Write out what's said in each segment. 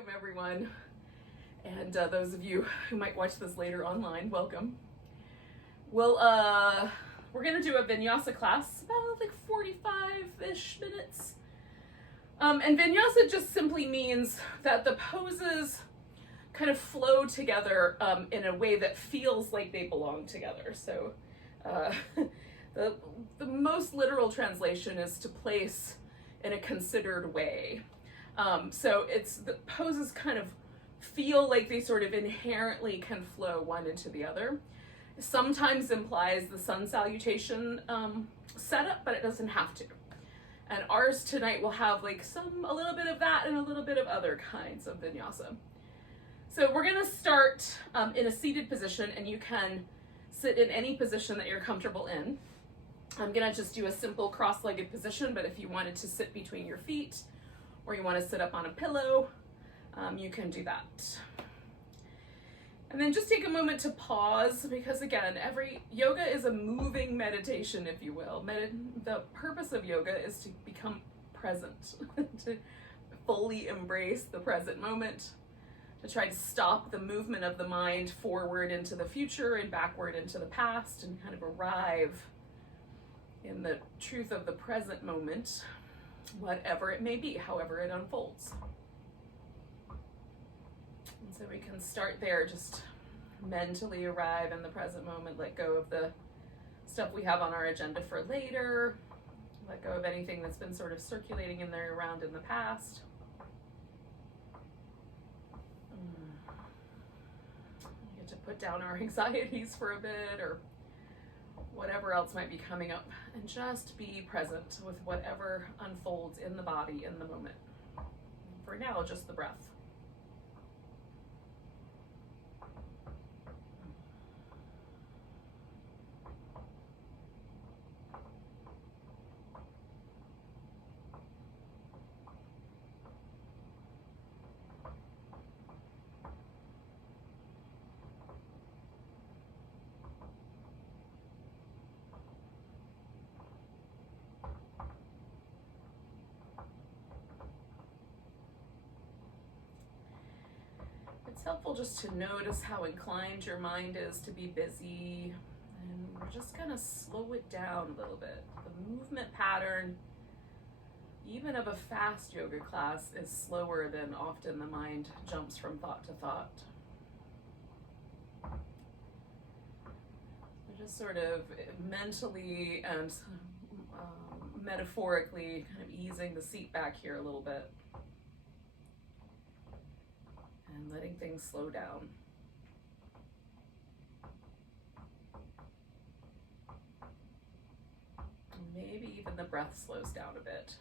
Welcome everyone, and those of you who might watch this later online, welcome. Well, we're gonna do a Vinyasa class, about like 45-ish minutes. And Vinyasa just simply means that the poses kind of flow together in a way that feels like they belong together. So the most literal translation is to place in a considered way. So the poses kind of feel like they sort of inherently can flow one into the other. Sometimes implies the sun salutation setup, but it doesn't have to. And ours tonight will have like a little bit of that and a little bit of other kinds of vinyasa. So we're gonna start in a seated position, and you can sit in any position that you're comfortable in. I'm gonna just do a simple cross-legged position, but if you wanted to sit between your feet or you wanna sit up on a pillow, you can do that. And then just take a moment to pause, because again, yoga is a moving meditation, if you will. The purpose of yoga is to become present, to fully embrace the present moment, to try to stop the movement of the mind forward into the future and backward into the past, and kind of arrive in the truth of the present moment, whatever it may be, however it unfolds. And so we can start there, just mentally arrive in the present moment, let go of the stuff we have on our agenda for later, let go of anything that's been sort of circulating in there around in the past. We get to put down our anxieties for a bit, or whatever else might be coming up, and just be present with whatever unfolds in the body in the moment. For now, just the breath. It's helpful just to notice how inclined your mind is to be busy, and we're just gonna slow it down a little bit. The movement pattern, even of a fast yoga class, is slower than often the mind jumps from thought to thought. We're just sort of mentally and metaphorically kind of easing the seat back here a little bit, and letting things slow down. Maybe even the breath slows down a bit.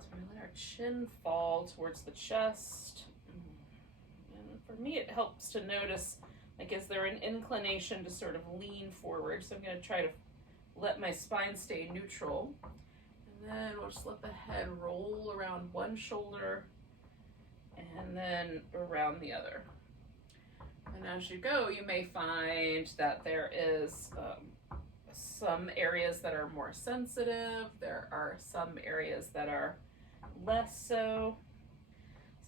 So we let our chin fall towards the chest. For me, it helps to notice, like, is there an inclination to sort of lean forward? So I'm going to try to let my spine stay neutral. And then we'll just let the head roll around one shoulder and then around the other. And as you go, you may find that there is some areas that are more sensitive. There are some areas that are less so.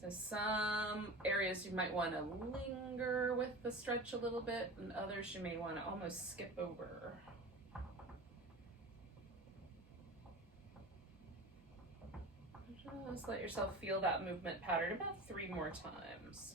So some areas you might want to linger with the stretch a little bit, and others you may want to almost skip over. Just let yourself feel that movement pattern about 3 more times.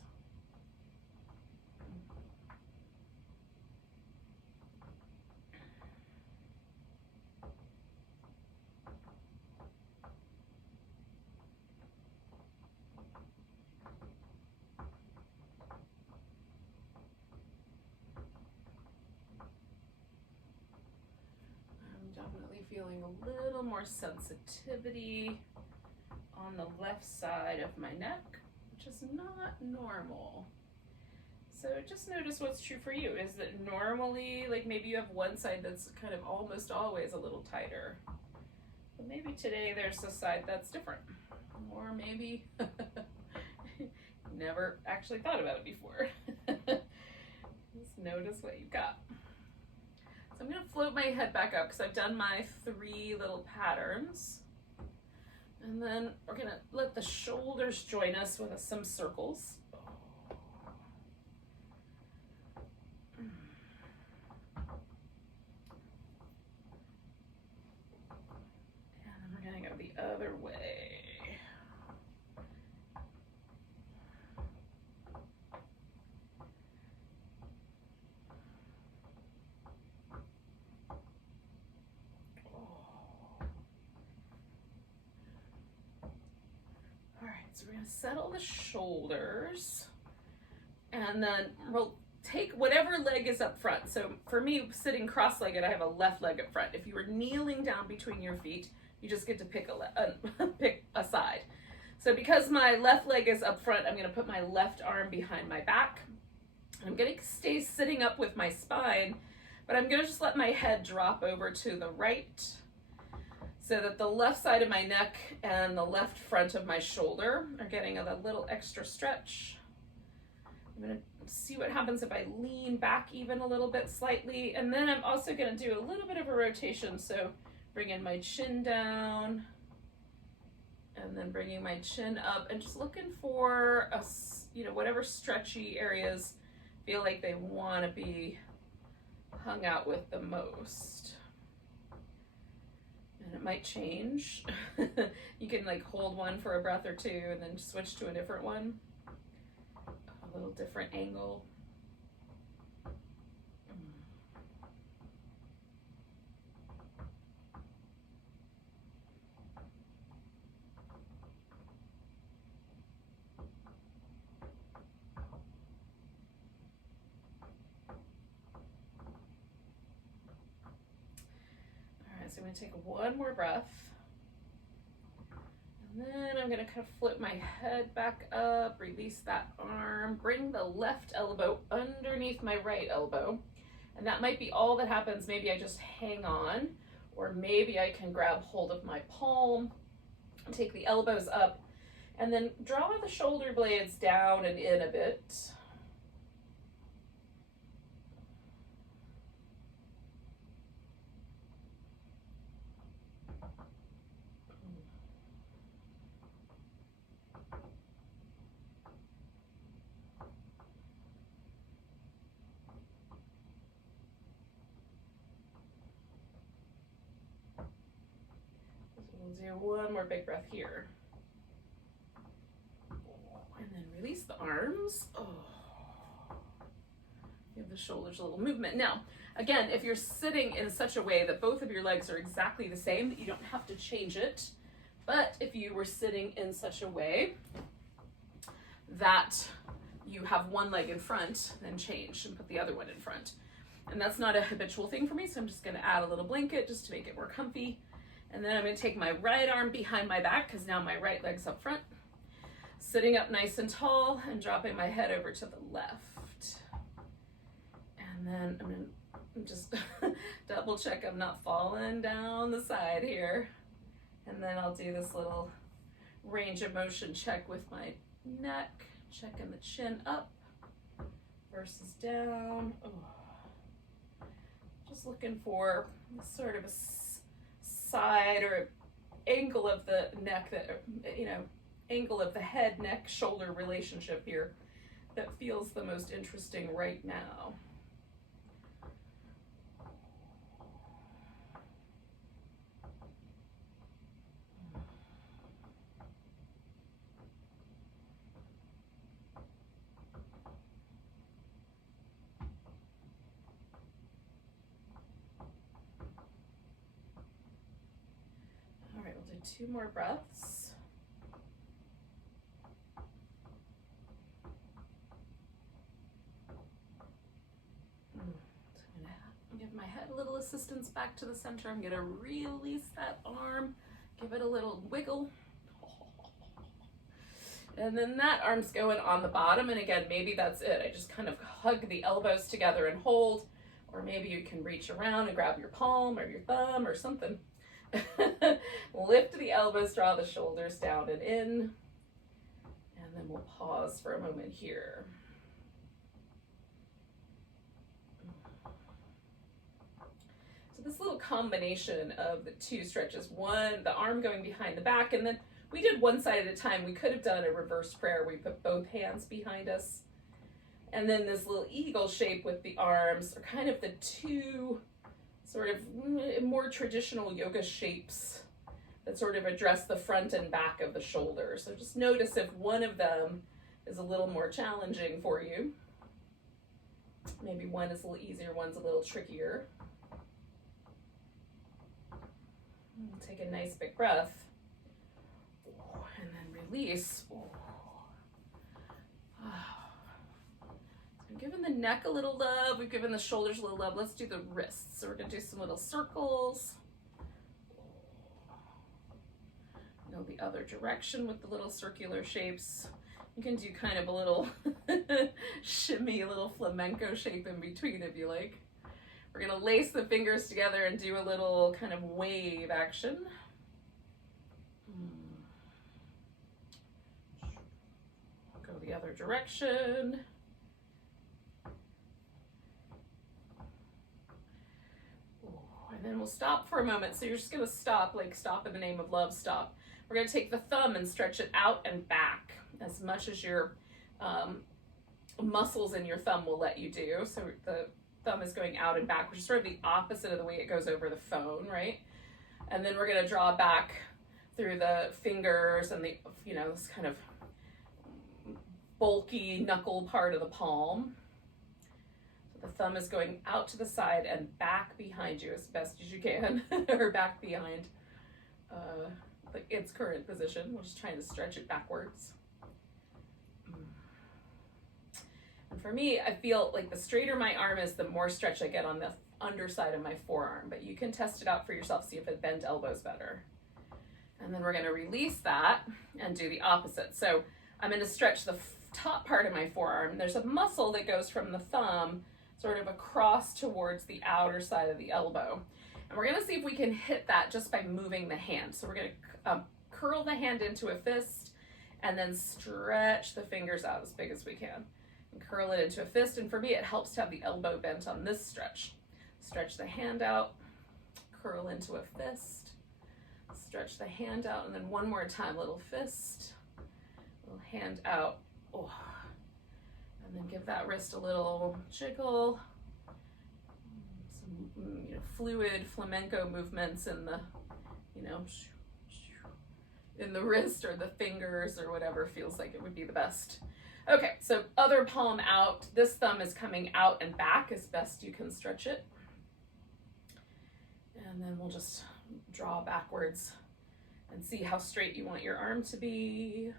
Definitely feeling a little more sensitivity on the left side of my neck, which is not normal. So just notice what's true for you. Is that normally, like, maybe you have one side that's kind of almost always a little tighter, but maybe today there's a side that's different, or maybe never actually thought about it before. Just notice what you've got. So I'm gonna float my head back up because I've done my 3 little patterns. And then we're gonna let the shoulders join us with some circles. And then we're gonna go the other way. So we're going to settle the shoulders, and then we'll take whatever leg is up front. So for me, sitting cross-legged, I have a left leg up front. If you were kneeling down between your feet, you just get to pick a side. So because my left leg is up front, I'm going to put my left arm behind my back. I'm going to stay sitting up with my spine, but I'm going to just let my head drop over to the right, so that the left side of my neck and the left front of my shoulder are getting a little extra stretch. I'm gonna see what happens if I lean back even a little bit slightly. And then I'm also gonna do a little bit of a rotation. So bringing my chin down and then bringing my chin up and just looking for whatever stretchy areas feel like they wanna be hung out with the most. And it might change. You can like hold one for a breath or two and then switch to a different one. A little different angle. So I'm going to take one more breath, and then I'm going to kind of flip my head back up, release that arm, bring the left elbow underneath my right elbow, and that might be all that happens. Maybe I just hang on, or maybe I can grab hold of my palm, take the elbows up, and then draw the shoulder blades down and in a bit. We'll do one more big breath here. And then release the arms. Oh. Give the shoulders a little movement. Now, again, if you're sitting in such a way that both of your legs are exactly the same, that you don't have to change it. But if you were sitting in such a way that you have one leg in front, then change and put the other one in front. And that's not a habitual thing for me, so I'm just going to add a little blanket just to make it more comfy. And then I'm going to take my right arm behind my back, because now my right leg's up front. Sitting up nice and tall and dropping my head over to the left. And then I'm going to just double check I'm not falling down the side here. And then I'll do this little range of motion check with my neck, checking the chin up versus down. Oh. Just looking for sort of a side or angle of the neck that, angle of the head, neck, shoulder relationship here that feels the most interesting right now. All right, we'll do 2 more breaths. Give my head a little assistance back to the center. I'm gonna release that arm, give it a little wiggle. And then that arm's going on the bottom, and again, maybe that's it. I just kind of hug the elbows together and hold, or maybe you can reach around and grab your palm or your thumb or something. Lift the elbows, draw the shoulders down and in. And And then we'll pause for a moment here. So this little combination of the two stretches, one, the arm going behind the back, and then we did one side at a time. We could have done a reverse prayer. We put both hands behind us. And then this little eagle shape with the arms are kind of the two sort of more traditional yoga shapes that sort of address the front and back of the shoulders. So just notice if one of them is a little more challenging for you. Maybe one is a little easier, one's a little trickier. Take a nice big breath. And then release. We've given the neck a little love. We've given the shoulders a little love. Let's do the wrists. So we're going to do some little circles. Go the other direction with the little circular shapes. You can do kind of a little shimmy, a little flamenco shape in between if you like. We're going to lace the fingers together and do a little kind of wave action. Go the other direction. And then we'll stop for a moment. So you're just going to stop, like stop in the name of love, stop. We're going to take the thumb and stretch it out and back as much as your muscles in your thumb will let you do. So the thumb is going out and back, which is sort of the opposite of the way it goes over the phone, right? And then we're going to draw back through the fingers and the, this kind of bulky knuckle part of the palm. So the thumb is going out to the side and back behind you as best as you can, or back behind its current position. We're just trying to stretch it backwards. And for me, I feel like the straighter my arm is, the more stretch I get on the underside of my forearm, but you can test it out for yourself, see if it bent elbows better. And then we're going to release that and do the opposite. So I'm going to stretch the top part of my forearm. There's a muscle that goes from the thumb sort of across towards the outer side of the elbow. And we're going to see if we can hit that just by moving the hand. So we're going to curl the hand into a fist and then stretch the fingers out as big as we can. And curl it into a fist. And for me, it helps to have the elbow bent on this stretch. Stretch the hand out, curl into a fist, stretch the hand out, and then one more time, little fist, little hand out. Oh. And then give that wrist a little jiggle. Some fluid flamenco movements in the, in the wrist or the fingers or whatever feels like it would be the best. Okay, so other palm out. This thumb is coming out and back as best you can stretch it. And then we'll just draw backwards and see how straight you want your arm to be.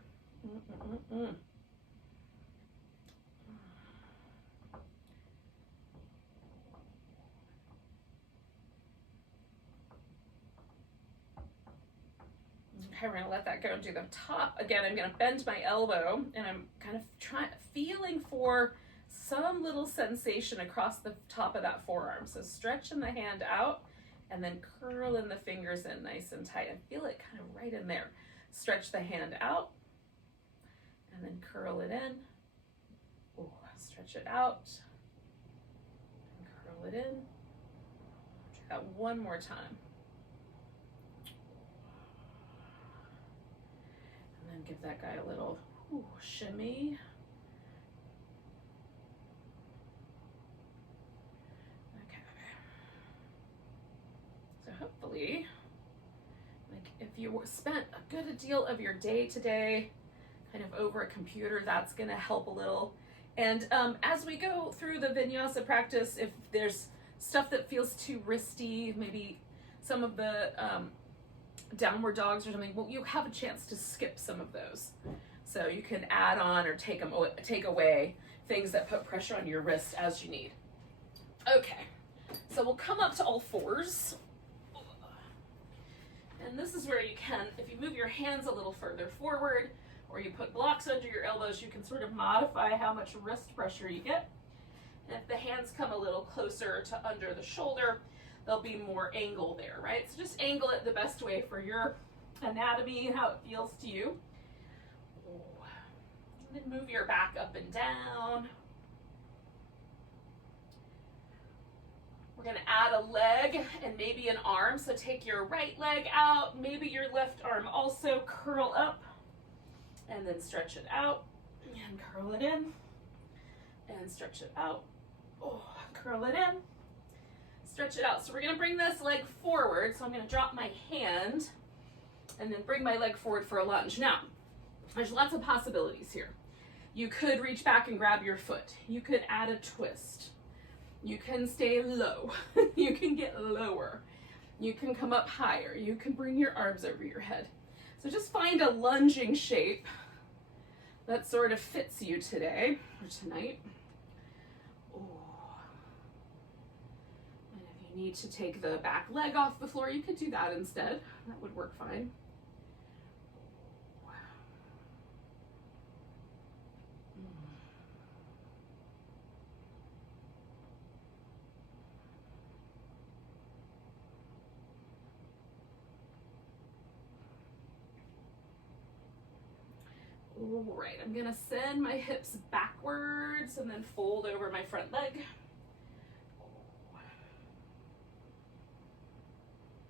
Okay, we're going to let that go and do the top. Again, I'm going to bend my elbow and I'm kind of feeling for some little sensation across the top of that forearm. So stretching the hand out and then curling the fingers in nice and tight. I feel it kind of right in there. Stretch the hand out and then curl it in. Ooh, stretch it out and curl it in. Do that one more time. And then give that guy a little shimmy. Hopefully, like if you spent a good deal of your day today kind of over a computer, that's going to help a little. And as we go through the Vinyasa practice, if there's stuff that feels too wristy, maybe some of the downward dogs or something, well, you have a chance to skip some of those. So you can add on or take away things that put pressure on your wrist as you need. Okay, so we'll come up to all fours. And this is where you can, if you move your hands a little further forward or you put blocks under your elbows, you can sort of modify how much wrist pressure you get. And if the hands come a little closer to under the shoulder, there'll be more angle there, right? So just angle it the best way for your anatomy and how it feels to you. And move your back up and down. We're going to add a leg and maybe an arm. So take your right leg out, maybe your left arm also, curl up, and then stretch it out, and curl it in, and stretch it out. Oh, curl it in, stretch it out. So we're going to bring this leg forward. So I'm going to drop my hand and then bring my leg forward for a lunge. Now, there's lots of possibilities here. You could reach back and grab your foot. You could add a twist. You can stay low. You can get lower. You can come up higher. You can bring your arms over your head. So just find a lunging shape that sort of fits you today or tonight. Oh. And if you need to take the back leg off the floor, you could do that instead. That would work fine. All right, I'm gonna send my hips backwards and then fold over my front leg.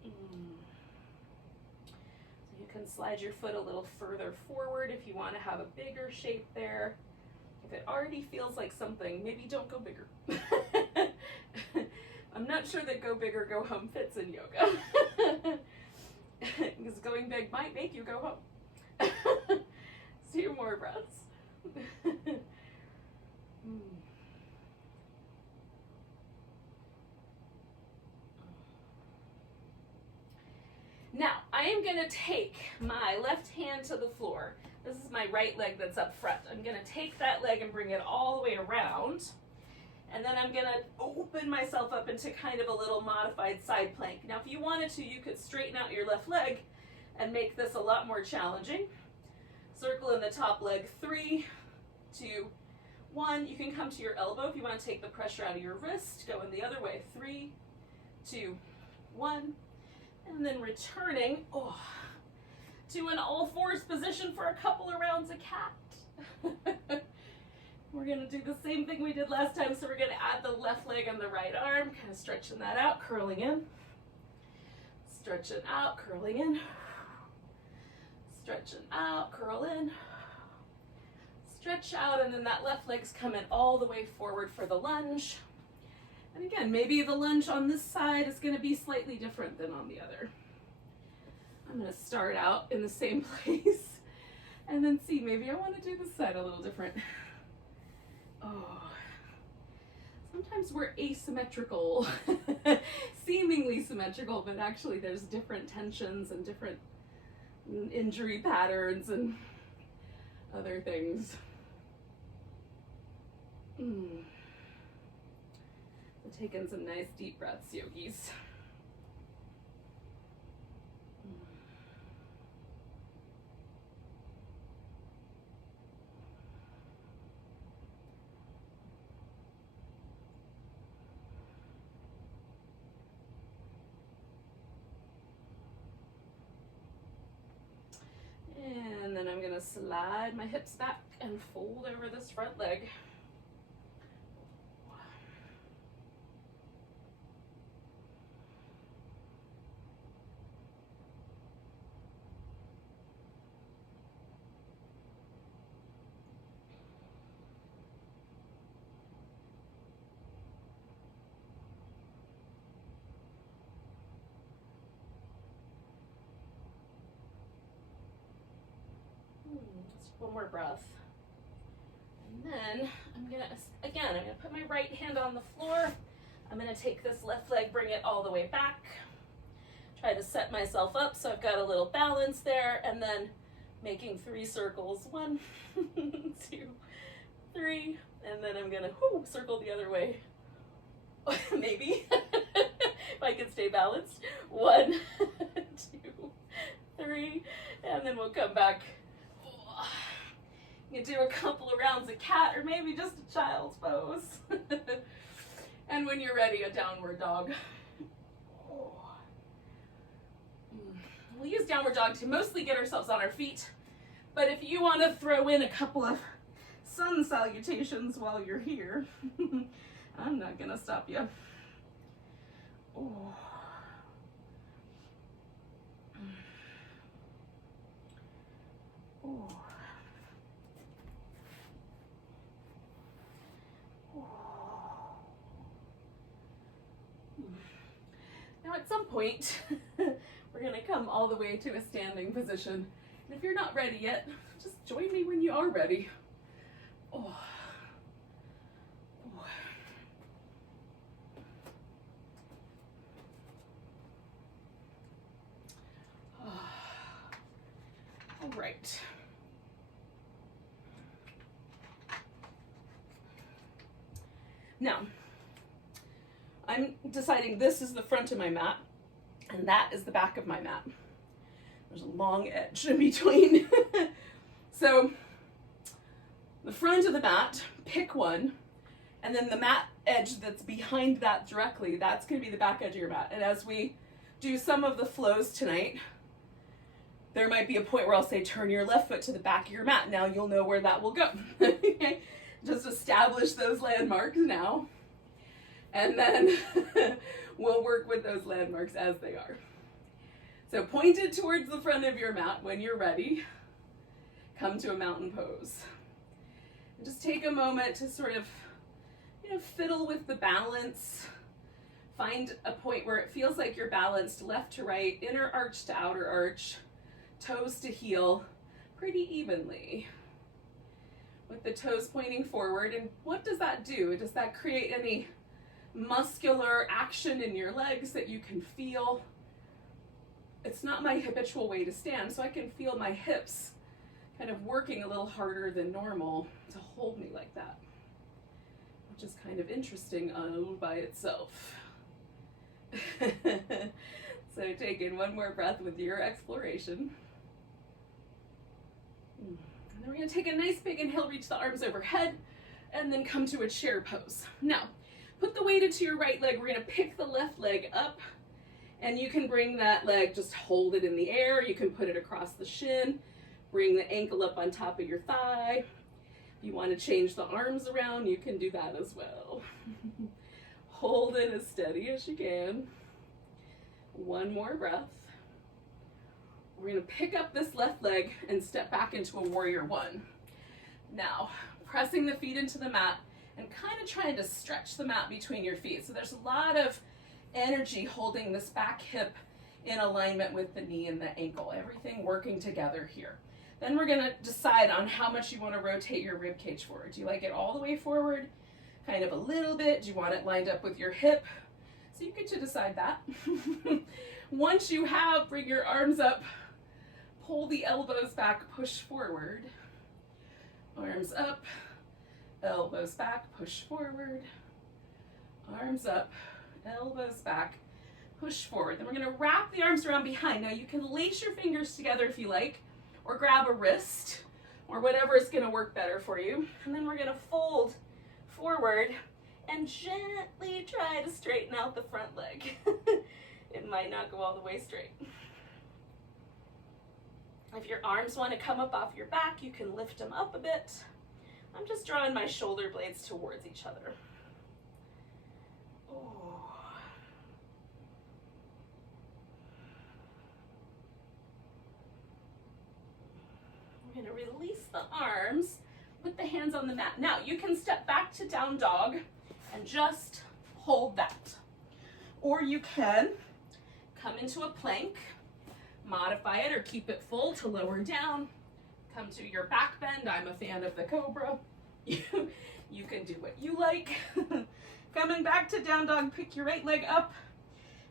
So you can slide your foot a little further forward if you want to have a bigger shape there. If it already feels like something, maybe don't go bigger. I'm not sure that go big or go home fits in yoga. Because going big might make you go home. 2 more breaths. Now, I am going to take my left hand to the floor. This is my right leg that's up front. I'm going to take that leg and bring it all the way around. And then I'm going to open myself up into kind of a little modified side plank. Now, if you wanted to, you could straighten out your left leg and make this a lot more challenging. Circle in the top leg, 3, 2, 1. You can come to your elbow if you want to take the pressure out of your wrist. Go in the other way, 3, 2, 1. And then returning to an all fours position for a couple of rounds of cat. We're going to do the same thing we did last time. So we're going to add the left leg and the right arm, kind of stretching that out, curling in. Stretching out, curling in. Stretching out, curl in, stretch out, and then that left leg's coming all the way forward for the lunge. And again, maybe the lunge on this side is going to be slightly different than on the other. I'm going to start out in the same place and then see, maybe I want to do this side a little different. Oh, sometimes we're asymmetrical, seemingly symmetrical, but actually there's different tensions and different injury patterns and other things. So taking some nice deep breaths, yogis. And then I'm going to slide my hips back and fold over this front leg. Just 1 more breath. And then I'm going to put my right hand on the floor. I'm going to take this left leg, bring it all the way back. Try to set myself up so I've got a little balance there, and then making 3 circles. 1, 2, 3, and then I'm going to circle the other way. Maybe, if I can stay balanced. 1, 2, 3, and then we'll come back. You can do a couple of rounds of cat, or maybe just a child's pose. And when you're ready, a downward dog. We'll use downward dog to mostly get ourselves on our feet, but if you want to throw in a couple of sun salutations while you're here. I'm not gonna stop you. Oh. Oh. Now at some point, we're gonna come all the way to a standing position. And if you're not ready yet, just join me when you are ready. Oh. Oh. Oh. All right. Now, I'm deciding this is the front of my mat, and that is the back of my mat. There's a long edge in between. So, the front of the mat, pick one, and then the mat edge that's behind that directly, that's going to be the back edge of your mat. And as we do some of the flows tonight, there might be a point where I'll say, turn your left foot to the back of your mat. Now you'll know where that will go. Okay? Just establish those landmarks now. And then we'll work with those landmarks as they are. So point it towards the front of your mat when you're ready. Come to a mountain pose. And just take a moment to sort of, fiddle with the balance. Find a point where it feels like you're balanced left to right, inner arch to outer arch, toes to heel, pretty evenly. With the toes pointing forward. And what does that do? Does that create any muscular action in your legs that you can feel? It's not my habitual way to stand, so I can feel my hips kind of working a little harder than normal to hold me like that, which is kind of interesting all by itself. So take in one more breath with your exploration. And then we're going to take a nice big inhale, reach the arms overhead, and then come to a chair pose. Now, put the weight into your right leg. We're going to pick the left leg up, and you can bring that leg, just hold it in the air. You can put it across the shin, bring the ankle up on top of your thigh. If you want to change the arms around, you can do that as well. Hold it as steady as you can. One more breath. We're going to pick up this left leg and step back into a warrior one. Now, pressing the feet into the mat and kind of trying to stretch the mat between your feet. So there's a lot of energy holding this back hip in alignment with the knee and the ankle. Everything working together here. Then we're going to decide on how much you want to rotate your rib cage forward. Do you like it all the way forward? Kind of a little bit? Do you want it lined up with your hip? So you get to decide that. Once you have, bring your arms up, pull the elbows back, push forward. Arms up, elbows back, push forward. Arms up, elbows back, push forward. Then we're going to wrap the arms around behind. Now you can lace your fingers together if you like, or grab a wrist, or whatever is going to work better for you. And then we're going to fold forward and gently try to straighten out the front leg. It might not go all the way straight. If your arms want to come up off your back, you can lift them up a bit. I'm just drawing my shoulder blades towards each other. Oh. I'm going to release the arms, put the hands on the mat. Now you can step back to down dog and just hold that. Or you can come into a plank, modify it or keep it full to lower down. Come to your back bend. I'm a fan of the cobra. You can do what you like. Coming back to down dog, pick your right leg up.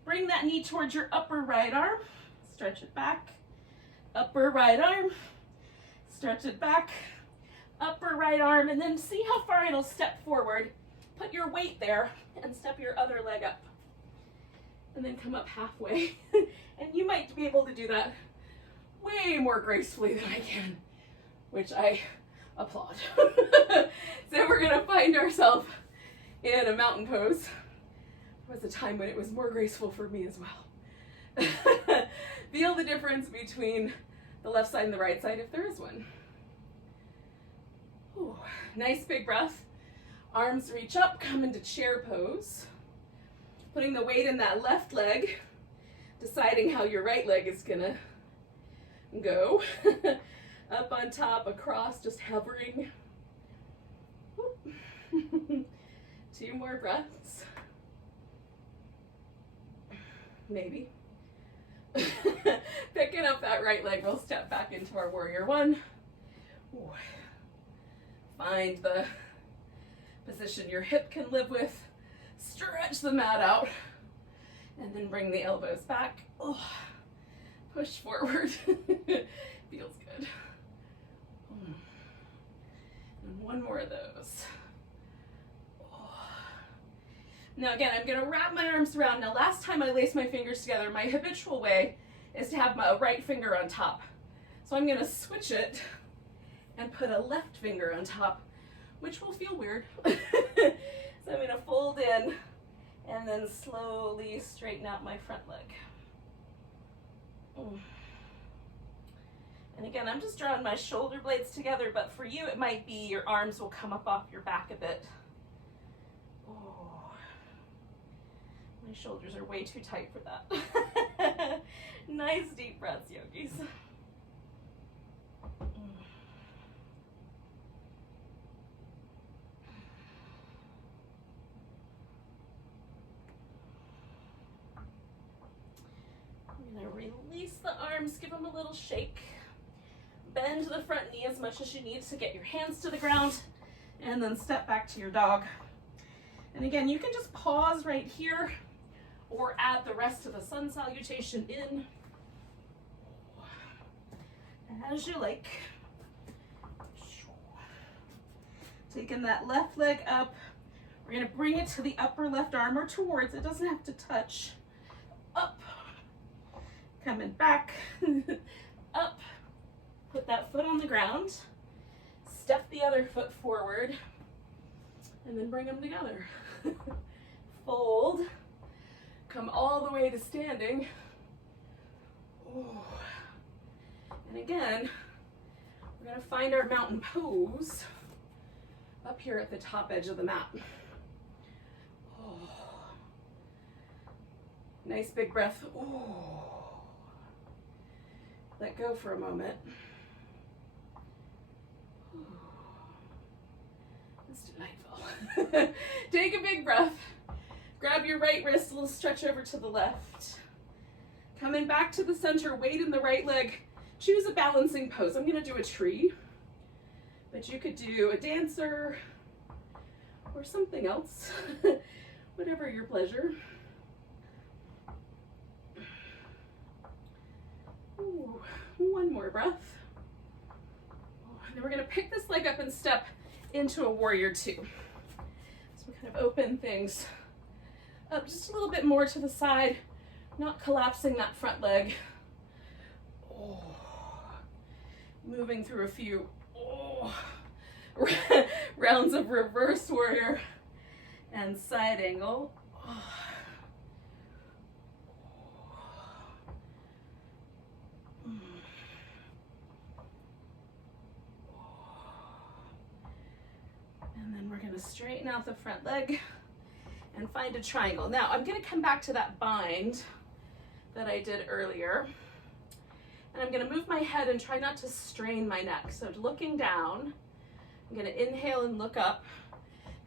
Bring that knee towards your upper right arm. Stretch it back. Upper right arm. Stretch it back. Upper right arm. And then see how far it'll step forward. Put your weight there and step your other leg up. And then come up halfway. And you might be able to do that way more gracefully than I can, which I applaud. So we're gonna find ourselves in a mountain pose. There was a time when it was more graceful for me as well. Feel the difference between the left side and the right side if there is one. Ooh, nice big breath. Arms reach up, come into chair pose. Putting the weight in that left leg, deciding how your right leg is gonna go. Up on top, across, just hovering. 2 more breaths. Maybe. Picking up that right leg, we'll step back into our warrior one. Ooh. Find the position your hip can live with. Stretch the mat out. And then bring the elbows back. Oh. Push forward. Feels good. And one more of those. Now again, I'm going to wrap my arms around. Now last time I laced my fingers together, my habitual way is to have my right finger on top. So I'm going to switch it and put a left finger on top, which will feel weird. So I'm going to fold in and then slowly straighten out my front leg. And again, I'm just drawing my shoulder blades together, but for you it might be your arms will come up off your back a bit. My shoulders are way too tight for that. Nice deep breaths, yogis. I'm going to release the arms, give them a little shake. Bend the front knee as much as you need to get your hands to the ground, and then step back to your dog. And again, you can just pause right here or add the rest of the sun salutation in as you like. Taking that left leg up, we're going to bring it to the upper left arm or towards, it doesn't have to touch. Up, coming back, up, put that foot on the ground, step the other foot forward, and then bring them together. Fold, come all the way to standing. Ooh. And again, we're going to find our mountain pose up here at the top edge of the mat. Oh. Nice big breath. Ooh. Let go for a moment. Ooh. It's delightful. Take a big breath. Grab your right wrist, a little stretch over to the left. Coming back to the center, weight in the right leg. Choose a balancing pose. I'm going to do a tree, but you could do a dancer or something else, whatever your pleasure. Ooh, one more breath. And then we're going to pick this leg up and step into a warrior two. So we kind of open things up just a little bit more to the side, not collapsing that front leg. Oh. Moving through a few rounds of reverse warrior and side angle. And then we're going to straighten out the front leg and find a triangle. Now I'm going to come back to that bind that I did earlier. And I'm going to move my head and try not to strain my neck. So looking down, I'm going to inhale and look up.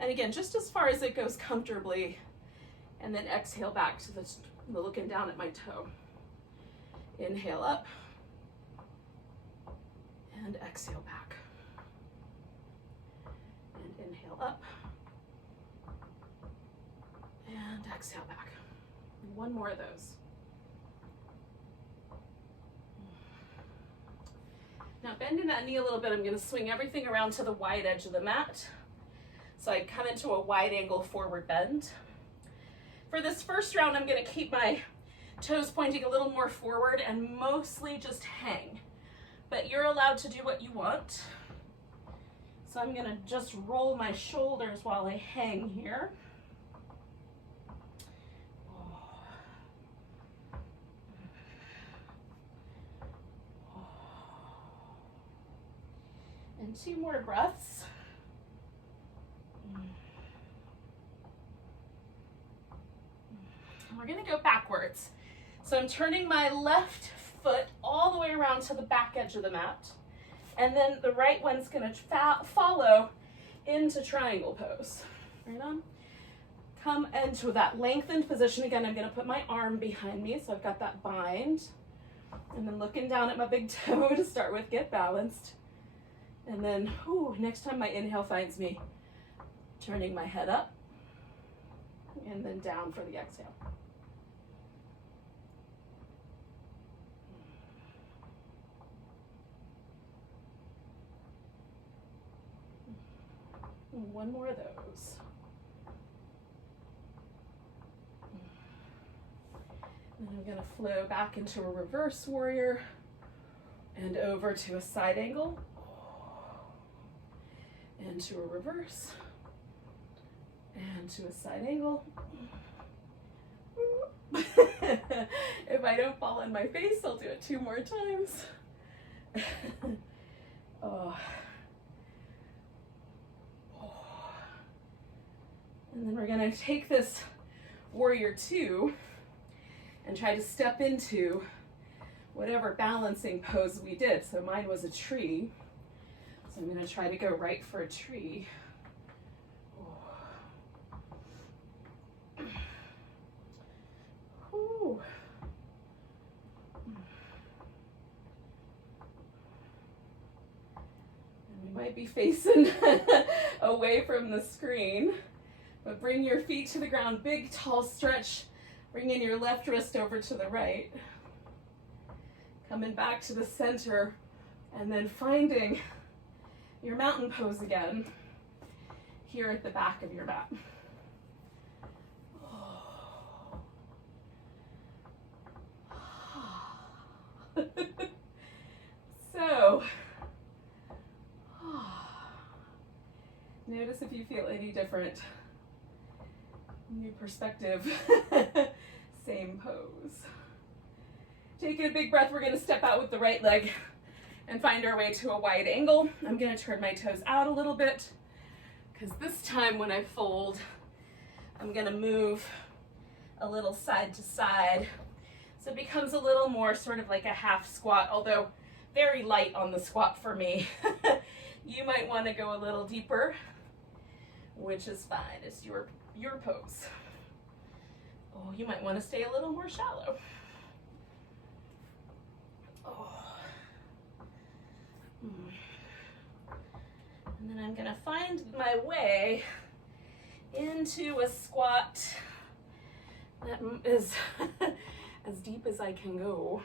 And again, just as far as it goes comfortably. And then exhale back to the looking down at my toe. Inhale up. And exhale back. And inhale up. And exhale back. One more of those. Now bending that knee a little bit, I'm going to swing everything around to the wide edge of the mat. So I come into a wide angle forward bend. For this first round, I'm going to keep my toes pointing a little more forward and mostly just hang. But you're allowed to do what you want. So I'm going to just roll my shoulders while I hang here. And 2 more breaths. we're gonna go backwards. So I'm turning my left foot all the way around to the back edge of the mat. And then the right one's gonna follow into triangle pose. Right on. Come into that lengthened position. Again, I'm gonna put my arm behind me, so I've got that bind. And then looking down at my big toe to start with, get balanced. And then, next time my inhale finds me, turning my head up, and then down for the exhale. One more of those. And I'm gonna flow back into a reverse warrior and over to a side angle, and to a reverse, and to a side angle. If I don't fall on my face, I'll do it 2 more times. And then we're gonna take this warrior 2 and try to step into whatever balancing pose we did. So mine was a tree. So I'm gonna try to go right for a tree. Ooh. And we might be facing away from the screen, but bring your feet to the ground, big tall stretch. Bring in your left wrist over to the right. Coming back to the center, and then finding your mountain pose again here at the back of your mat. So, notice if you feel any different. New perspective, same pose. Taking a big breath, we're gonna step out with the right leg and find our way to a wide angle. I'm gonna turn my toes out a little bit, because this time when I fold, I'm gonna move a little side to side. So it becomes a little more sort of like a half squat, although very light on the squat for me. You might wanna go a little deeper, which is fine, it's your pose. Oh, you might want to stay a little more shallow. And then I'm gonna find my way into a squat that is as deep as I can go.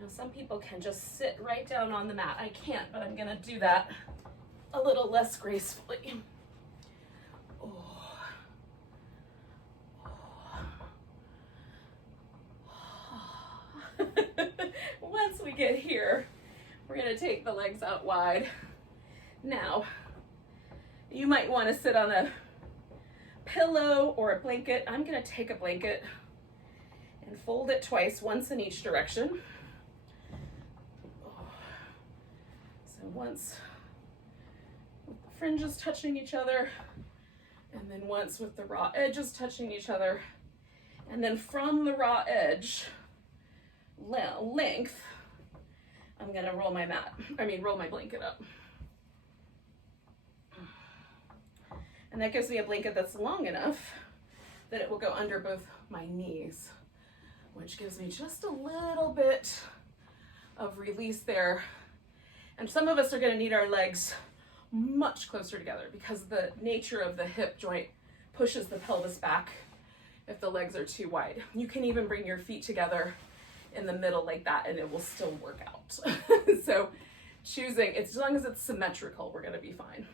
Now, some people can just sit right down on the mat. I can't, but I'm gonna do that a little less gracefully. Once we get here, we're gonna take the legs out wide. Now, you might wanna sit on a pillow or a blanket. I'm gonna take a blanket and fold it twice, once in each direction. So once with the fringes touching each other, and then once with the raw edges touching each other. And then from the raw edge length, I'm gonna roll my blanket up. And that gives me a blanket that's long enough that it will go under both my knees, which gives me just a little bit of release there. And some of us are gonna need our legs much closer together because the nature of the hip joint pushes the pelvis back if the legs are too wide. You can even bring your feet together in the middle like that and it will still work out. So choosing, as long as it's symmetrical, we're gonna be fine.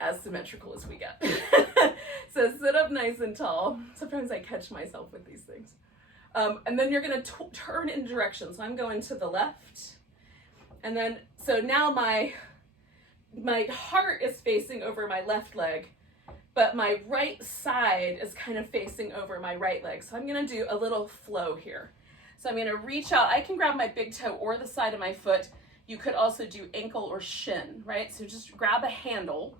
As symmetrical as we get. So sit up nice and tall. Sometimes I catch myself with these things. And then you're gonna turn in direction. So I'm going to the left. And then, so now my heart is facing over my left leg, but my right side is kind of facing over my right leg. So I'm gonna do a little flow here. So I'm gonna reach out. I can grab my big toe or the side of my foot You could also do ankle or shin, right? So just grab a handle,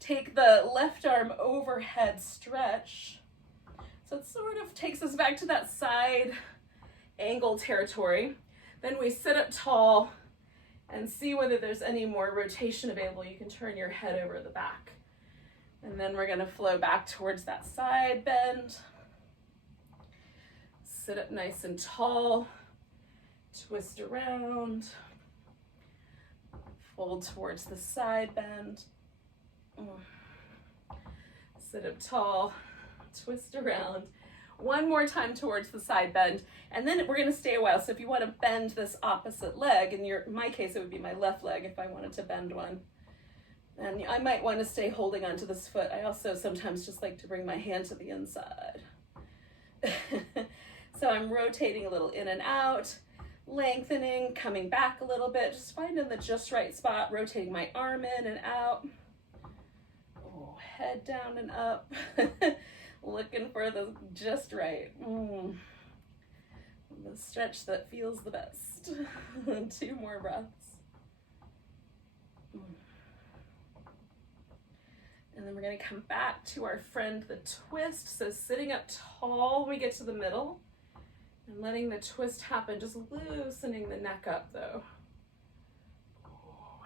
take the left arm overhead, stretch. So it sort of takes us back to that side angle territory. Then we sit up tall and see whether there's any more rotation available. You can turn your head over the back. And then we're gonna flow back towards that side bend. Sit up nice and tall, twist around, fold towards the side bend. Sit up tall, twist around. One more time towards the side bend, and then we're gonna stay a while. So if you wanna bend this opposite leg, in my case it would be my left leg if I wanted to bend one, and I might wanna stay holding onto this foot. I also sometimes just like to bring my hand to the inside. So I'm rotating a little in and out, lengthening, coming back a little bit, just finding the just right spot, rotating my arm in and out. Oh, head down and up. Looking for the just right. The stretch that feels the best. 2 more breaths. And then we're going to come back to our friend, the twist. So sitting up tall when we get to the middle and letting the twist happen, just loosening the neck up though.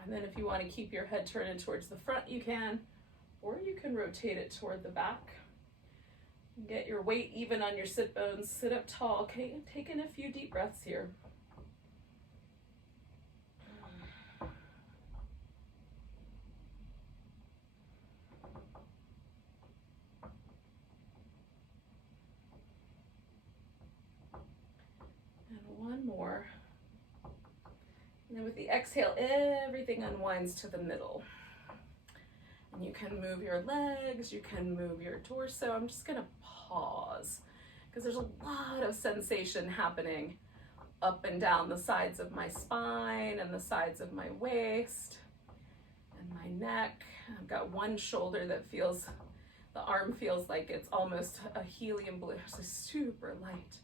And then if you want to keep your head turned towards the front, you can, or you can rotate it toward the back. Get your weight even on your sit bones, sit up tall. Okay, take in a few deep breaths here. And one more. And then with the exhale, everything unwinds to the middle. And you can move your legs, you can move your torso. I'm just gonna pause because there's a lot of sensation happening up and down the sides of my spine and the sides of my waist and my neck. I've got one shoulder that feels, the arm feels like it's almost a helium balloon. It's super light.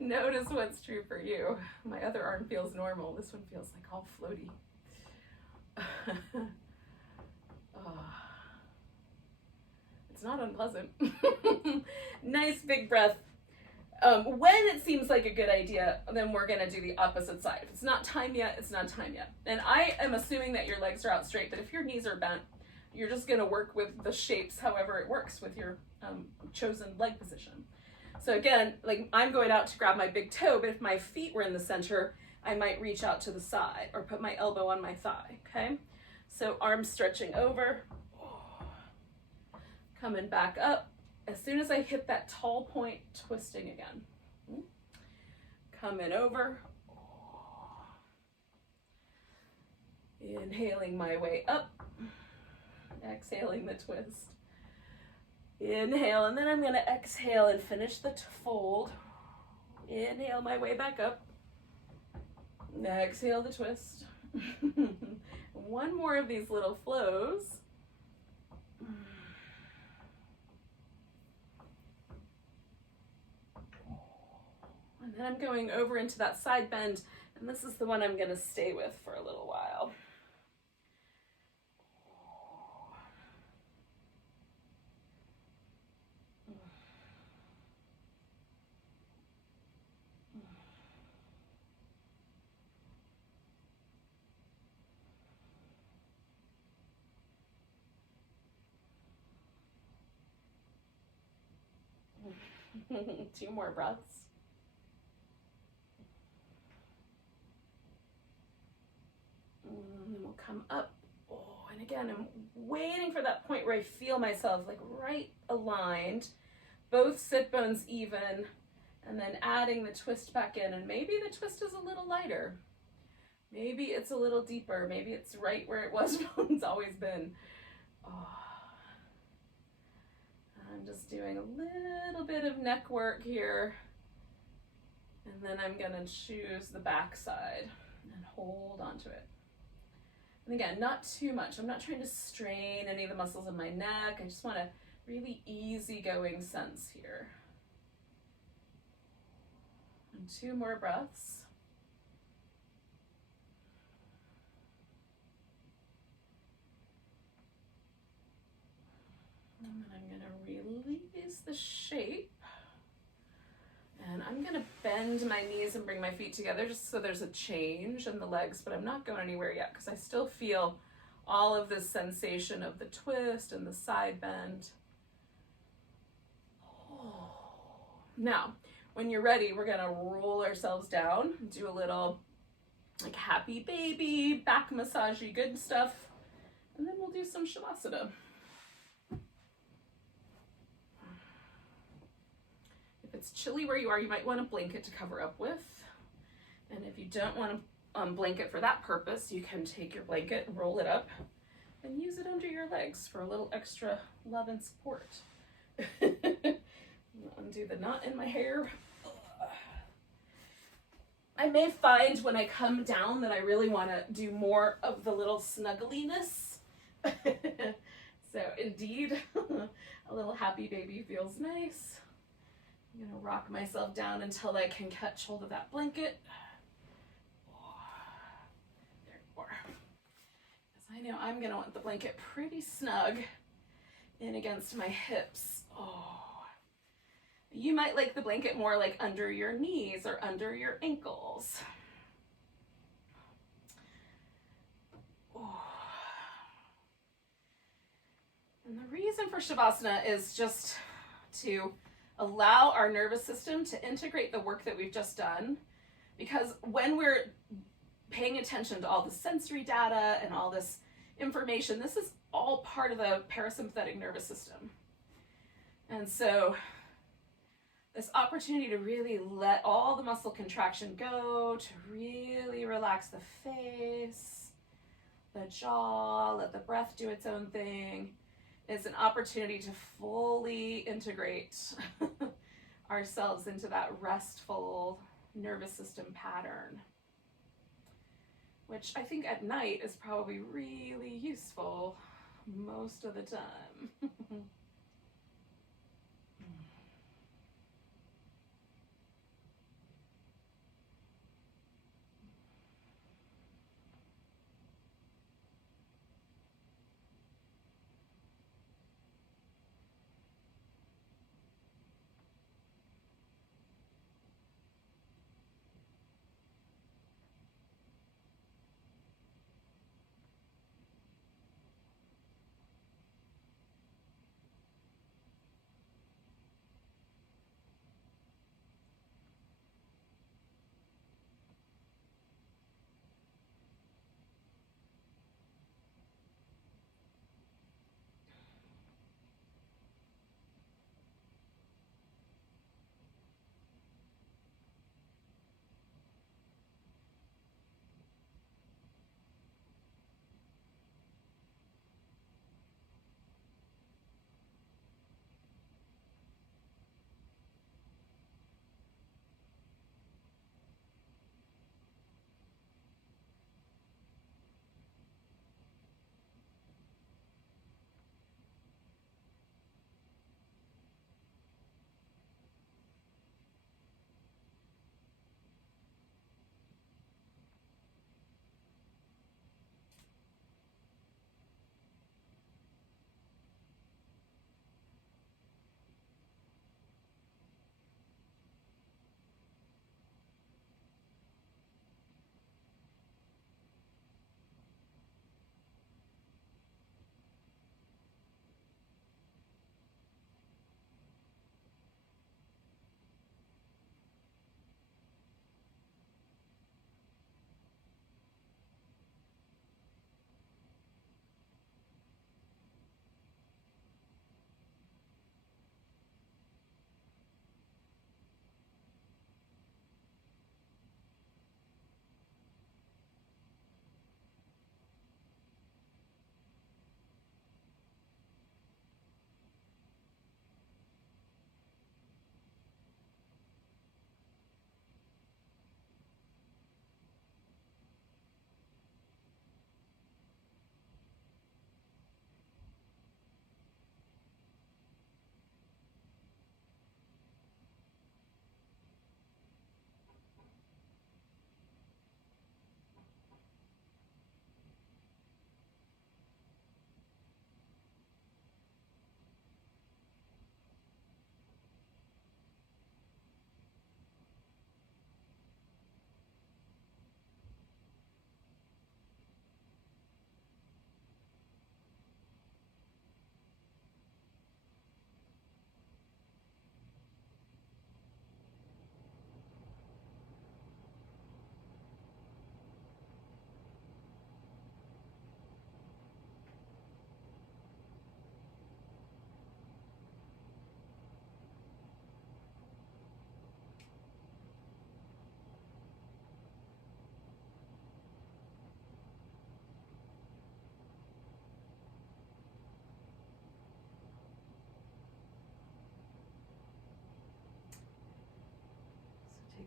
Notice what's true for you. My other arm feels normal. This one feels like all floaty. It's not unpleasant. Nice big breath. When it seems like a good idea, then we're gonna do the opposite side. If it's not time yet, it's not time yet. And I am assuming that your legs are out straight, but if your knees are bent, you're just gonna work with the shapes however it works with your chosen leg position. So again, like I'm going out to grab my big toe, but if my feet were in the center, I might reach out to the side or put my elbow on my thigh, okay? So arms stretching over, coming back up. As soon as I hit that tall point, twisting again. Coming over. Inhaling my way up. Exhaling the twist. Inhale, and then I'm gonna exhale and finish the fold. Inhale my way back up. Exhale the twist. One more of these little flows. And then I'm going over into that side bend, and this is the one I'm going to stay with for a little while. Two more breaths. And then we'll come up. Oh, and again, I'm waiting for that point where I feel myself like right aligned, both sit bones even, and then adding the twist back in. And maybe the twist is a little lighter. Maybe it's a little deeper. Maybe it's right where it was it's always been. Oh. I'm just doing a little bit of neck work here. And then I'm gonna choose the back side and hold onto it. And again, not too much. I'm not trying to strain any of the muscles in my neck. I just want a really easygoing sense here. And 2 more breaths. the shape. And I'm gonna bend my knees and bring my feet together just so there's a change in the legs, but I'm not going anywhere yet because I still feel all of this sensation of the twist and the side bend. Now, when you're ready, we're gonna roll ourselves down, do a little like happy baby, back massagey, good stuff, and then we'll do some Shavasana. If it's chilly where you are, you might want a blanket to cover up with. And if you don't want a blanket for that purpose, you can take your blanket, roll it up, and use it under your legs for a little extra love and support. Undo the knot in my hair. I may find when I come down that I really want to do more of the little snuggliness. So indeed, a little happy baby feels nice. I'm gonna rock myself down until I can catch hold of that blanket. There you are. Because I know I'm gonna want the blanket pretty snug in against my hips. Oh. You might like the blanket more like under your knees or under your ankles. Oh. And the reason for Shavasana is just to allow our nervous system to integrate the work that we've just done. Because when we're paying attention to all the sensory data and all this information, this is all part of the parasympathetic nervous system. And so this opportunity to really let all the muscle contraction go, to really relax the face, the jaw, let the breath do its own thing, is an opportunity to fully integrate ourselves into that restful nervous system pattern, which I think at night is probably really useful most of the time.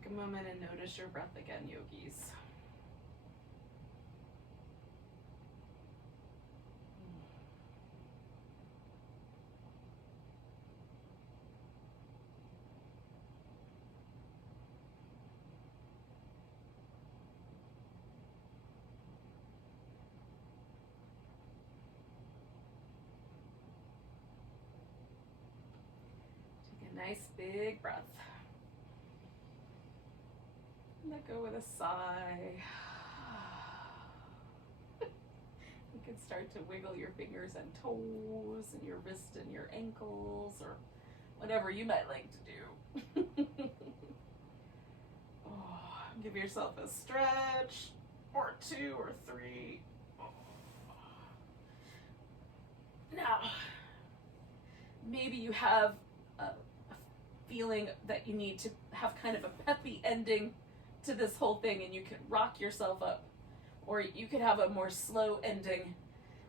Take a moment and notice your breath again, yogis. Take a nice big breath. Let go with a sigh. You can start to wiggle your fingers and toes and your wrist and your ankles or whatever you might like to do. Oh, give yourself a stretch or 2 or 3. Oh. Now, maybe you have a feeling that you need to have kind of a peppy ending to this whole thing, and you can rock yourself up, or you could have a more slow ending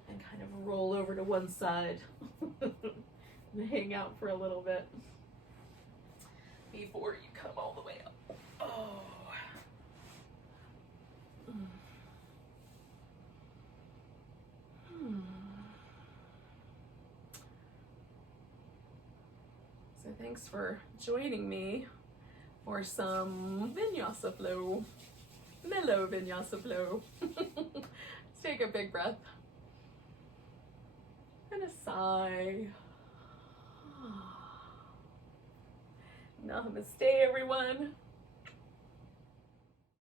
and kind of roll over to one side and hang out for a little bit before you come all the way up. Oh. So thanks for joining me for some Vinyasa flow, mellow Vinyasa flow. Let's take a big breath and a sigh. Namaste, everyone.